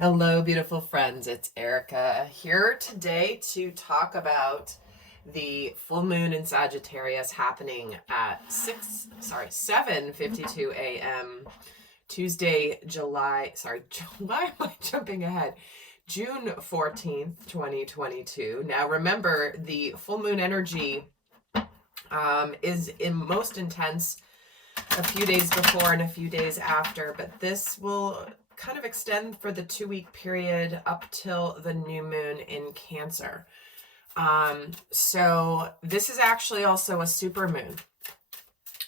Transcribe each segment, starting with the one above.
Hello, beautiful friends. It's Erica here today to talk about the full moon in Sagittarius happening at 7:52 a.m. Tuesday, why am I jumping ahead? June 14th, 2022. Now remember, the full moon energy is most intense a few days before and a few days after, but this will kind of extend for the 2-week period up till the new moon in Cancer. So this is actually also a super moon.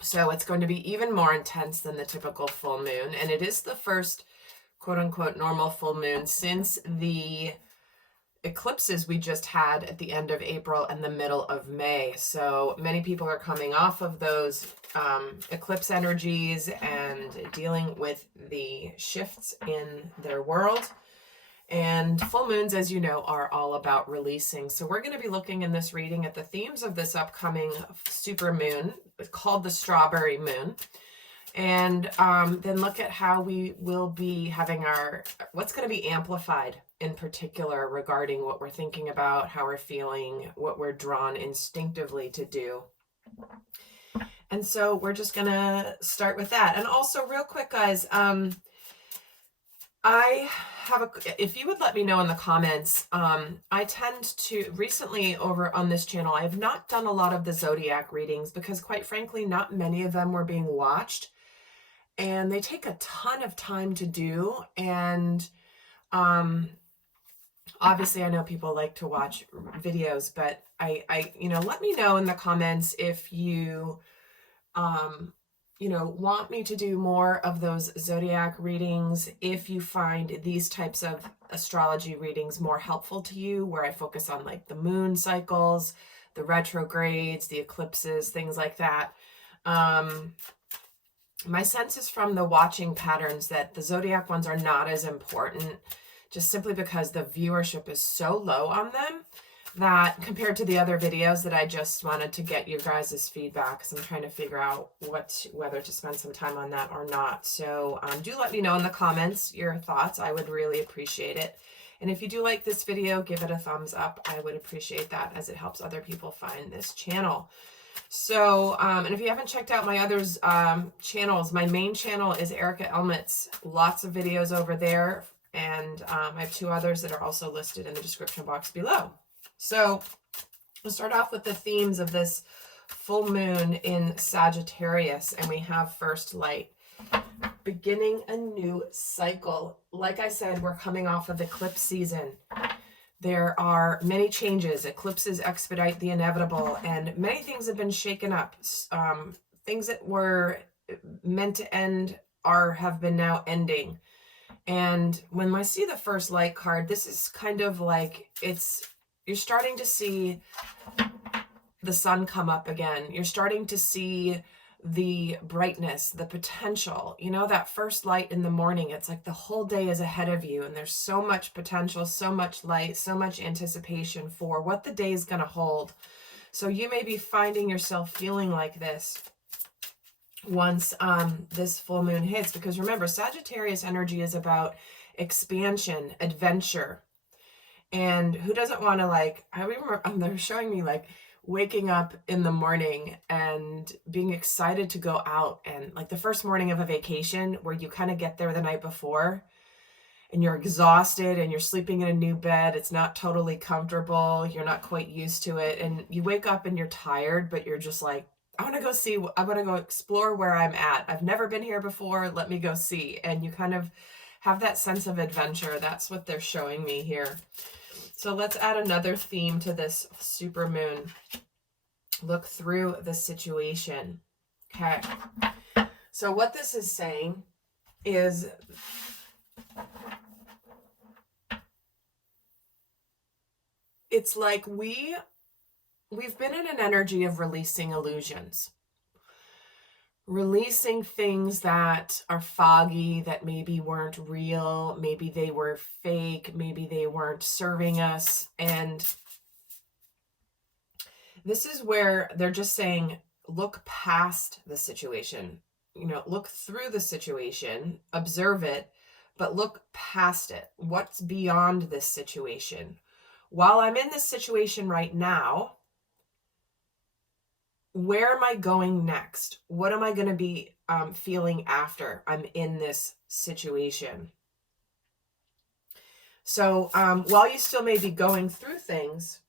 So it's going to be even more intense than the typical full moon. And it is the first quote unquote normal full moon since the eclipses we just had at the end of April and the middle of May. So many people are coming off of those eclipse energies and dealing with the shifts in their world. And full moons, as you know, are all about releasing. So we're going to be looking in this reading at the themes of this upcoming super moon called the Strawberry Moon. And then look at how we will be having what's going to be amplified in particular regarding what we're thinking about, how we're feeling, what we're drawn instinctively to do. And so we're just going to start with that. And also real quick, guys, if you would let me know in the comments, I tend to recently over on this channel, I have not done a lot of the zodiac readings because quite frankly, not many of them were being watched and they take a ton of time to do. And, obviously I know people like to watch videos, but I let me know in the comments if you, want me to do more of those zodiac readings, if you find these types of astrology readings more helpful to you, where I focus on like the moon cycles, the retrogrades, the eclipses, things like that. My sense is from the watching patterns that the zodiac ones are not as important, just simply because the viewership is so low on them that compared to the other videos that I just wanted to get your guys' feedback, because I'm trying to figure out whether to spend some time on that or not. So do let me know in the comments your thoughts. I would really appreciate it. And if you do like this video, give it a thumbs up. I would appreciate that as it helps other people find this channel. So, and if you haven't checked out my other channels, my main channel is Erica Elmitz. Lots of videos over there. And I have 2 others that are also listed in the description box below. So we'll start off with the themes of this full moon in Sagittarius. And we have first light, beginning a new cycle. Like I said, we're coming off of eclipse season. There are many changes. Eclipses expedite the inevitable, and many things have been shaken up. Things that were meant to end have been now ending. And when I see the first light card, this is kind of like you're starting to see the sun come up again. You're starting to see the brightness, the potential, that first light in the morning. It's like the whole day is ahead of you and there's so much potential, so much light, so much anticipation for what the day is going to hold. So you may be finding yourself feeling like this once this full moon hits, because remember, Sagittarius energy is about expansion, adventure. And who doesn't want to, I remember they're showing me waking up in the morning and being excited to go out, and the first morning of a vacation where you kind of get there the night before and you're exhausted and you're sleeping in a new bed. It's not totally comfortable. You're not quite used to it. And you wake up and you're tired, but you're just like, I want to go explore where I'm at. I've never been here before. Let me go see. And you kind of have that sense of adventure. That's what they're showing me here. So let's add another theme to this super moon. Look through the situation. Okay. So what this is saying is it's like we've been in an energy of releasing illusions. Releasing things that are foggy, that maybe weren't real, maybe they were fake, maybe they weren't serving us. And this is where they're just saying, look past the situation, look through the situation, observe it, but look past it. What's beyond this situation? While I'm in this situation right now, where am I going next? What am I going to be feeling after I'm in this situation? So while you still may be going through things,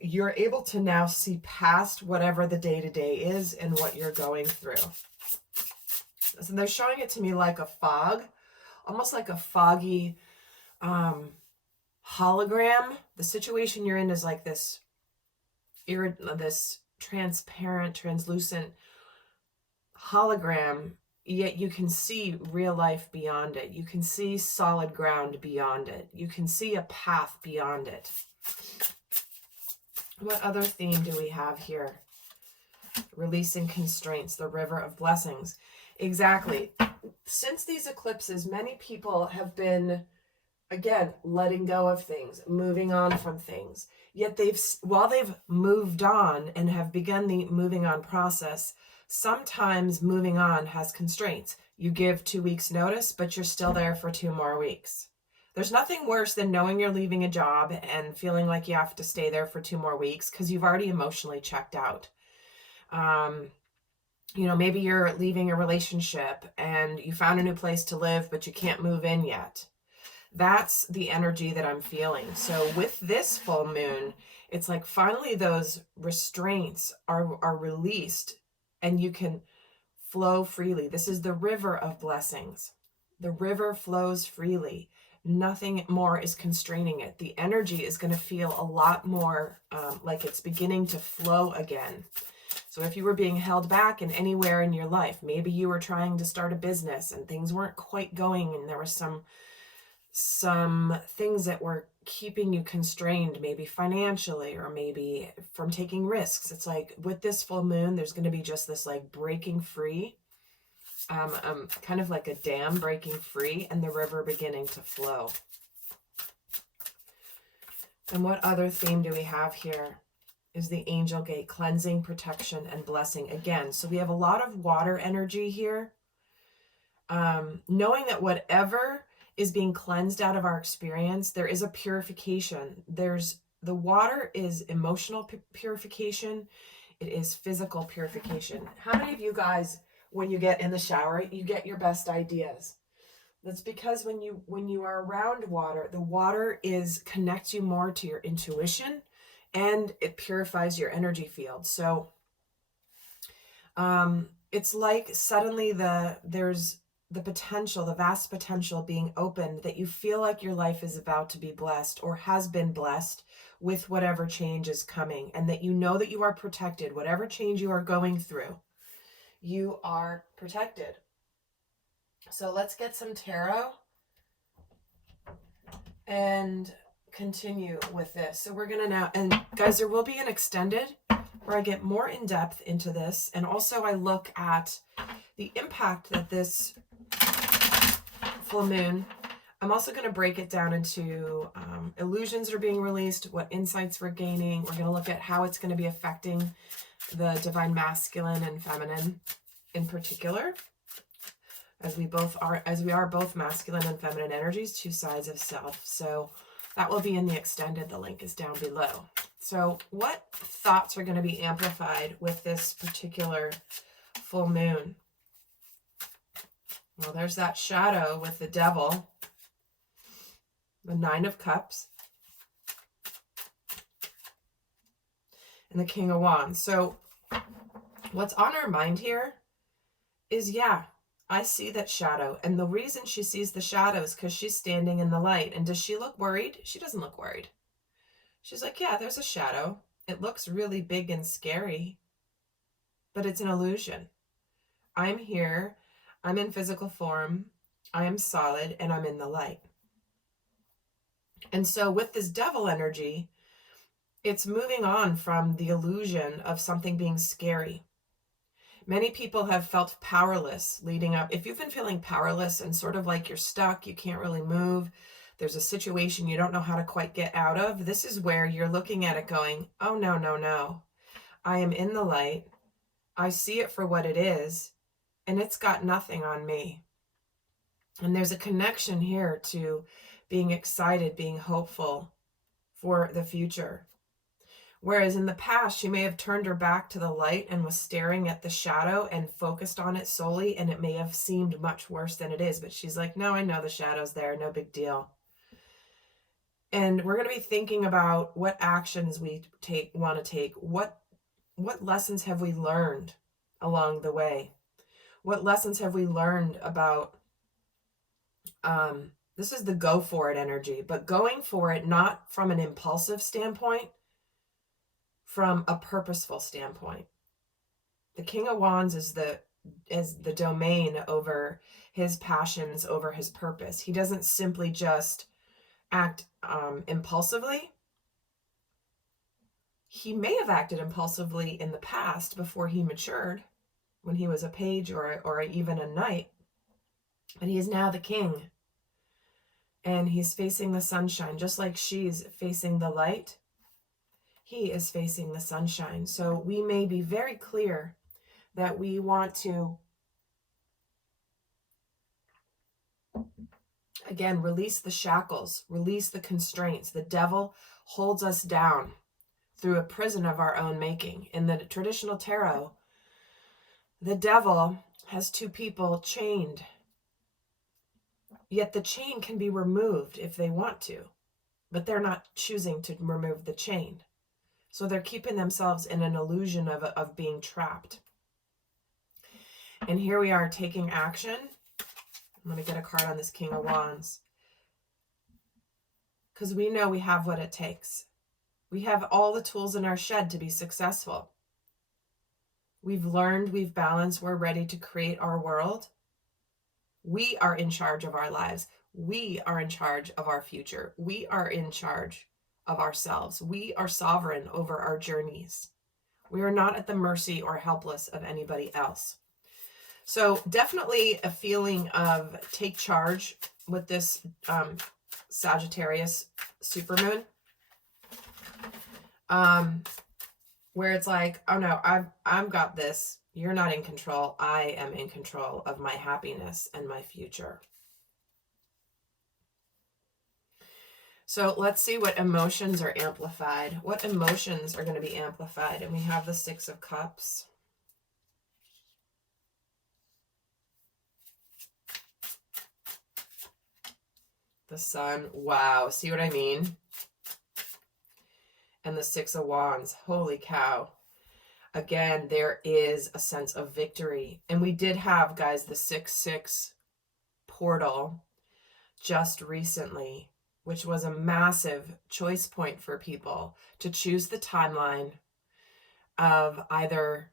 you're able to now see past whatever the day-to-day is and what you're going through. So they're showing it to me like a fog, almost like a foggy hologram. The situation you're in is like this transparent, translucent hologram, yet you can see real life beyond it. You can see solid ground beyond it. You can see a path beyond it. What other theme do we have here? Releasing constraints, the river of blessings. Exactly. Since these eclipses, many people have been, again, letting go of things, moving on from things. Yet while they've moved on and have begun the moving on process, sometimes moving on has constraints. You give 2 weeks notice, but you're still there for 2 more weeks. There's nothing worse than knowing you're leaving a job and feeling like you have to stay there for 2 more weeks because you've already emotionally checked out. Maybe you're leaving a relationship and you found a new place to live, but you can't move in yet. That's the energy that I'm feeling. So with this full moon, it's like finally those restraints are released and you can flow freely. This is the river of blessings. The river flows freely. Nothing more is constraining it. The energy is going to feel a lot more like it's beginning to flow again. So if you were being held back in anywhere in your life, maybe you were trying to start a business and things weren't quite going and there was some things that were keeping you constrained, maybe financially or maybe from taking risks. It's like with this full moon, there's going to be just this like breaking free, kind of like a dam breaking free and the river beginning to flow. And what other theme do we have here? Is the angel gate, cleansing, protection, and blessing again. So we have a lot of water energy here. Knowing that whatever is being cleansed out of our experience, there is a purification. The water is emotional purification. It is physical purification. How many of you guys, when you get in the shower, you get your best ideas? That's because when you are around water, the water connects you more to your intuition and it purifies your energy field. So it's like suddenly there's the potential, the vast potential being opened that you feel like your life is about to be blessed or has been blessed with whatever change is coming, and that you know that you are protected. Whatever change you are going through, you are protected. So let's get some tarot and continue with this. So we're going to now, and guys, there will be an extended where I get more in depth into this. And also I look at the impact that this full moon, I'm also going to break it down into illusions are being released, what insights we're gaining. We're going to look at how it's going to be affecting the divine masculine and feminine in particular, as we are both masculine and feminine energies, 2 sides of self. So that will be in the extended. The link is down below. So what thoughts are going to be amplified with this particular full moon? Well, there's that shadow with the devil, the 9 of Cups, and the King of Wands. So what's on her mind here is, I see that shadow. And the reason she sees the shadow is because she's standing in the light. And does she look worried? She doesn't look worried. She's like, yeah, there's a shadow. It looks really big and scary, but it's an illusion. I'm here. I'm in physical form. I am solid and I'm in the light. And so with this devil energy, it's moving on from the illusion of something being scary. Many people have felt powerless leading up. If you've been feeling powerless and sort of like you're stuck, you can't really move, there's a situation you don't know how to quite get out of, this is where you're looking at it going, oh, no, no, no. I am in the light. I see it for what it is, and it's got nothing on me. And there's a connection here to being excited, being hopeful for the future. Whereas in the past, she may have turned her back to the light and was staring at the shadow and focused on it solely, and it may have seemed much worse than it is. But she's like, no, I know the shadow's there, no big deal. And we're going to be thinking about what actions we want to take. What lessons have we learned along the way? What lessons have we learned about, this is the go for it energy, but going for it not from an impulsive standpoint, from a purposeful standpoint. The King of Wands is the domain over his passions, over his purpose. He doesn't simply just act impulsively. He may have acted impulsively in the past before he matured, when he was a page or even a knight, but he is now the king, and he's facing the sunshine, just like she's facing the light. He is facing the sunshine. So we may be very clear that we want to, again, release the shackles, release the constraints. The devil holds us down through a prison of our own making. In the traditional tarot, the devil has two people chained, yet the chain can be removed if they want to, but they're not choosing to remove the chain. So they're keeping themselves in an illusion of being trapped. And here we are taking action. I'm going to get a card on this King of Wands, because we know we have what it takes. We have all the tools in our shed to be successful. We've learned, we've balanced, we're ready to create our world. We are in charge of our lives. We are in charge of our future. We are in charge of ourselves. We are sovereign over our journeys. We are not at the mercy or helpless of anybody else. So definitely a feeling of take charge with this Sagittarius supermoon. Where it's like, oh no, I've got this. You're not in control. I am in control of my happiness and my future. So let's see what emotions are amplified. What emotions are going to be amplified? And we have the Six of Cups. The Sun. Wow. See what I mean? And the Six of Wands. Holy cow. Again, there is a sense of victory. And we did have, guys, the 6-6 portal just recently, which was a massive choice point for people to choose the timeline of either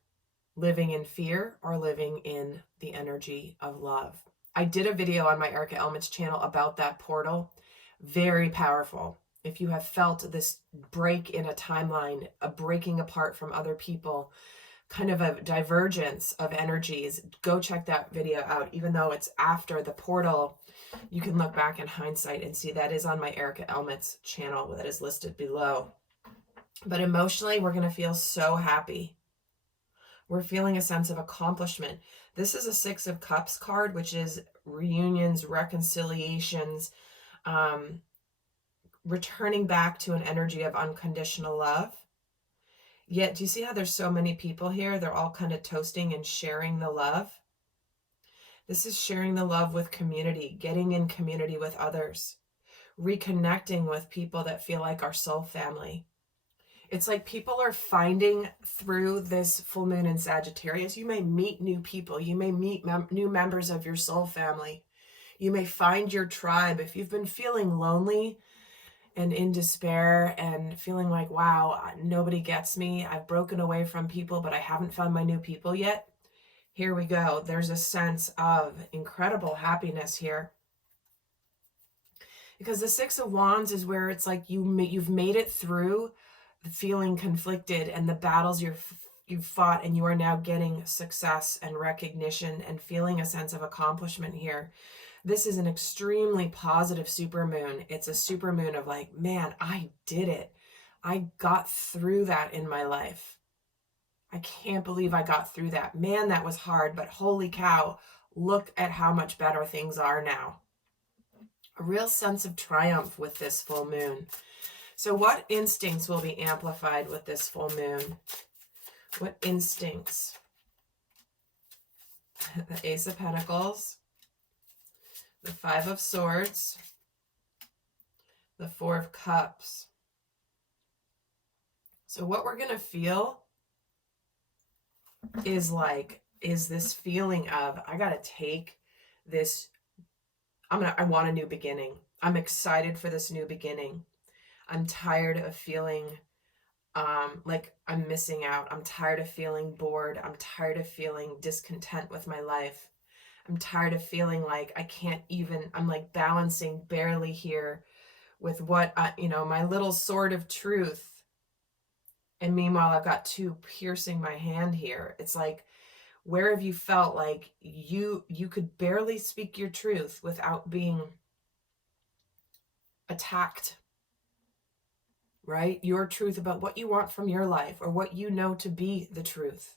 living in fear or living in the energy of love. I did a video on my R.E.A.L channel about that portal. Very powerful. If you have felt this break in a timeline, a breaking apart from other people, kind of a divergence of energies, go check that video out. Even though it's after the portal, you can look back in hindsight and see that is on my R.E.A.L channel that is listed below. But emotionally, we're going to feel so happy. We're feeling a sense of accomplishment. This is a Six of Cups card, which is reunions, reconciliations, returning back to an energy of unconditional love. Yet, do you see how there's so many people here? They're all kind of toasting and sharing the love. This is sharing the love with community, getting in community with others, reconnecting with people that feel like our soul family. It's like people are finding through this full moon in Sagittarius. You may meet new people. You may meet new members of your soul family. You may find your tribe. If you've been feeling lonely and in despair and feeling like, wow, nobody gets me. I've broken away from people, but I haven't found my new people yet. Here we go. There's a sense of incredible happiness here. Because the Six of Wands is where it's like you've made it through feeling conflicted and the battles you've fought, and you are now getting success and recognition and feeling a sense of accomplishment here. This is an extremely positive supermoon. It's a supermoon of like, man, I did it. I got through that in my life. I can't believe I got through that. Man, that was hard, but holy cow, look at how much better things are now. A real sense of triumph with this full moon. So what instincts will be amplified with this full moon? What instincts? The Ace of Pentacles, the Five of Swords, the Four of Cups. So what we're going to feel is this feeling of, I got to take this, I want a new beginning. I'm excited for this new beginning. I'm tired of feeling like I'm missing out. I'm tired of feeling bored. I'm tired of feeling discontent with my life. I'm tired of feeling like I can't even, I'm like balancing barely here with what, my little sword of truth. And meanwhile, I've got two piercing my hand here. It's like, where have you felt like you could barely speak your truth without being attacked? Right? Your truth about what you want from your life or what you know to be the truth.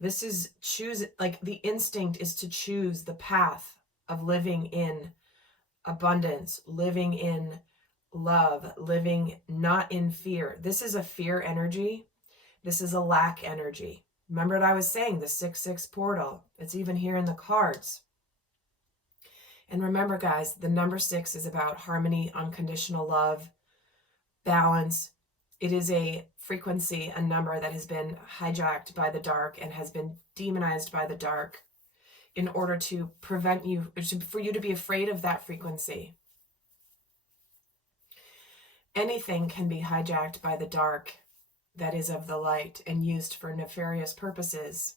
This is the instinct is to choose the path of living in abundance, living in love, living not in fear. This is a fear energy. This is a lack energy. Remember what I was saying, the 6/6 portal. It's even here in the cards. And remember, guys, the number 6 is about harmony, unconditional love, balance. It is a frequency, a number that has been hijacked by the dark and has been demonized by the dark in order to prevent you, for you to be afraid of that frequency. Anything can be hijacked by the dark that is of the light and used for nefarious purposes.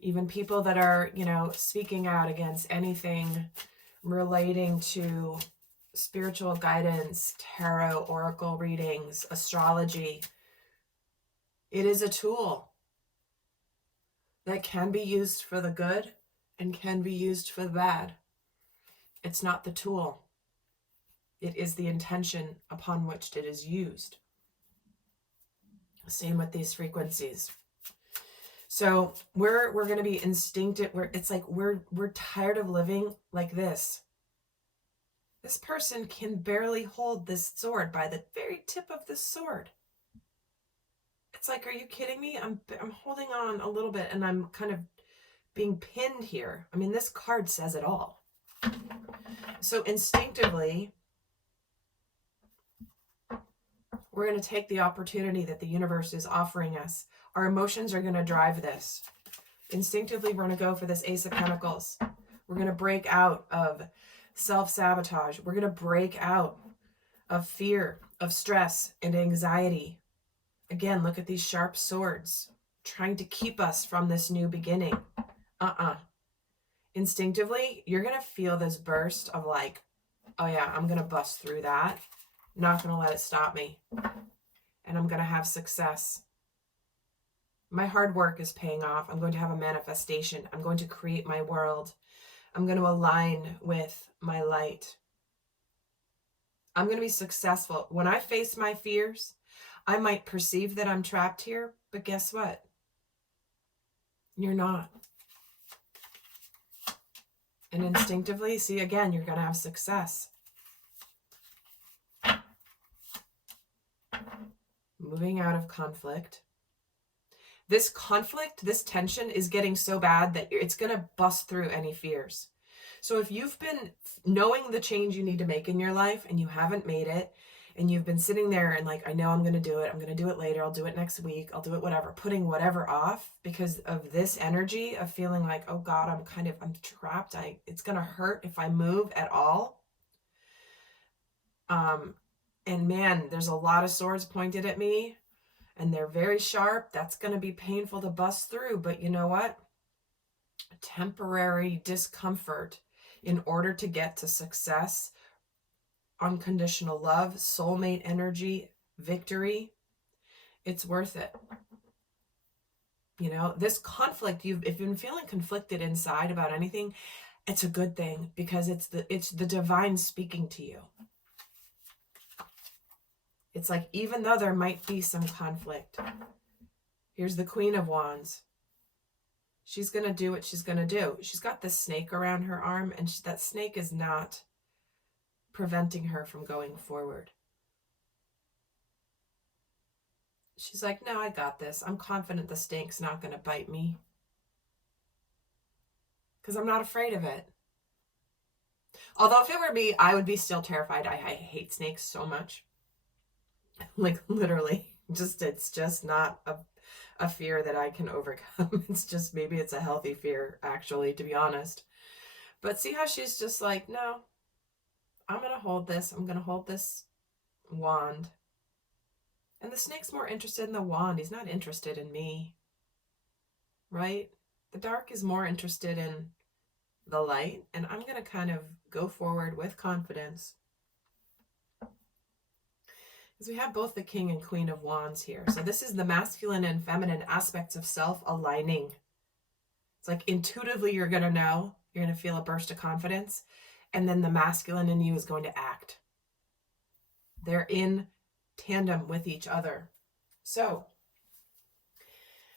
Even people that are, speaking out against anything relating to spiritual guidance, tarot, oracle readings, astrology. It is a tool that can be used for the good and can be used for the bad. It's not the tool. It is the intention upon which it is used. Same with these frequencies. So we're going to be instinctive. It's like we're tired of living like this. This person can barely hold this sword by the very tip of the sword. It's like, are you kidding me? I'm holding on a little bit and I'm kind of being pinned here. I mean, this card says it all. So instinctively, we're going to take the opportunity that the universe is offering us. Our emotions are going to drive this. Instinctively, we're going to go for this Ace of Pentacles. We're going to break out of self-sabotage. We're going to break out of fear, of stress, and anxiety. Again, look at these sharp swords trying to keep us from this new beginning. Instinctively, you're going to feel this burst of like, oh yeah, I'm going to bust through that. Not going to let it stop me. And I'm going to have success. My hard work is paying off. I'm going to have a manifestation. I'm going to create my world. I'm going to align with my light. I'm going to be successful. When I face my fears, I might perceive that I'm trapped here, but guess what? You're not. And instinctively, see, again, you're going to have success. Moving out of conflict. This conflict, this tension is getting so bad that it's going to bust through any fears. So if you've been knowing the change you need to make in your life and you haven't made it, and you've been sitting there and like, I know I'm going to do it. I'm going to do it later. I'll do it next week. I'll do it whatever, putting whatever off because of this energy of feeling like, oh God, I'm trapped. It's going to hurt if I move at all. And man, there's a lot of swords pointed at me and they're very sharp. That's going to be painful to bust through. But you know what? Temporary discomfort in order to get to success, unconditional love, soulmate energy, victory, it's worth it. You know, this conflict, if you've been feeling conflicted inside about anything, it's a good thing because it's the divine speaking to you. It's like, even though there might be some conflict, here's the Queen of Wands. She's going to do what she's going to do. She's got this snake around her arm, and that snake is not preventing her from going forward. She's like, no, I got this. I'm confident the snake's not going to bite me because I'm not afraid of it. Although if it were me, I would be still terrified. I hate snakes so much. Like literally, it's just not a fear that I can overcome. It's just, maybe it's a healthy fear, actually, to be honest. But see how she's just like, no, I'm going to hold this. I'm going to hold this wand. And the snake's more interested in the wand. He's not interested in me. Right? The dark is more interested in the light. And I'm going to kind of go forward with confidence. Because we have both the King and Queen of Wands here. So this is the masculine and feminine aspects of self aligning. It's like intuitively you're going to know. You're going to feel a burst of confidence. And then the masculine in you is going to act. They're in tandem with each other. So,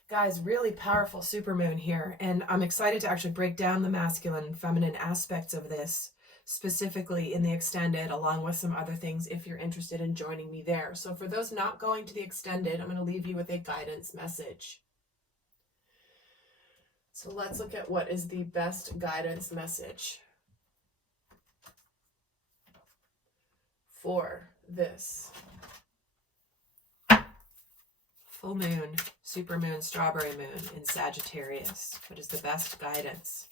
guys, really powerful supermoon here. And I'm excited to actually break down the masculine and feminine aspects of this, specifically in the extended, along with some other things if you're interested in joining me there. So for those not going to the extended, I'm going to leave you with a guidance message. So let's look at what is the best guidance message for this full moon, supermoon, strawberry moon in Sagittarius. What is the best guidance?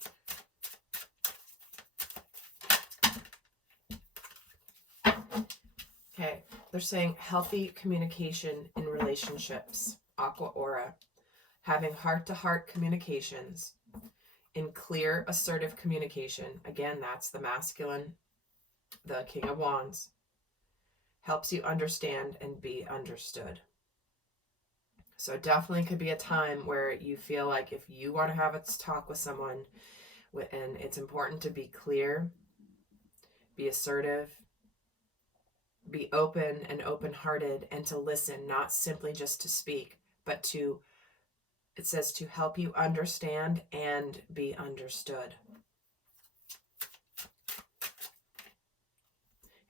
Okay, they're saying healthy communication in relationships, Aqua Aura, having heart-to-heart communications, in clear, assertive communication. Again, that's the masculine, the King of Wands. Helps you understand and be understood. So definitely could be a time where you feel like if you want to have a talk with someone, and it's important to be clear, be assertive, be open and open-hearted, and to listen, not simply just to speak, but to, it says, to help you understand and be understood.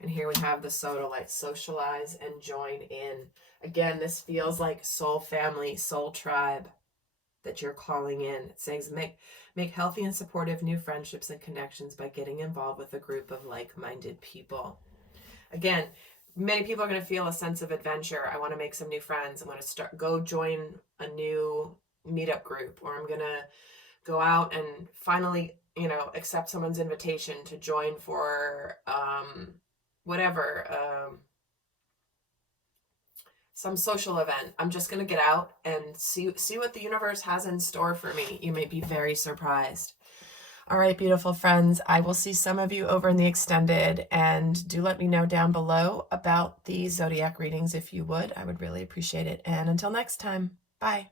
And here we have the sodalite, socialize and join in. Again, this feels like soul family, soul tribe that you're calling in. It says make healthy and supportive new friendships and connections by getting involved with a group of like-minded people. Again, many people are going to feel a sense of adventure. I want to make some new friends. I'm going to go join a new meetup group, or I'm going to go out and finally, accept someone's invitation to join for whatever, some social event. I'm just going to get out and see what the universe has in store for me. You may be very surprised. All right, beautiful friends, I will see some of you over in the extended, and do let me know down below about the zodiac readings if you would. I would really appreciate it. And until next time, bye.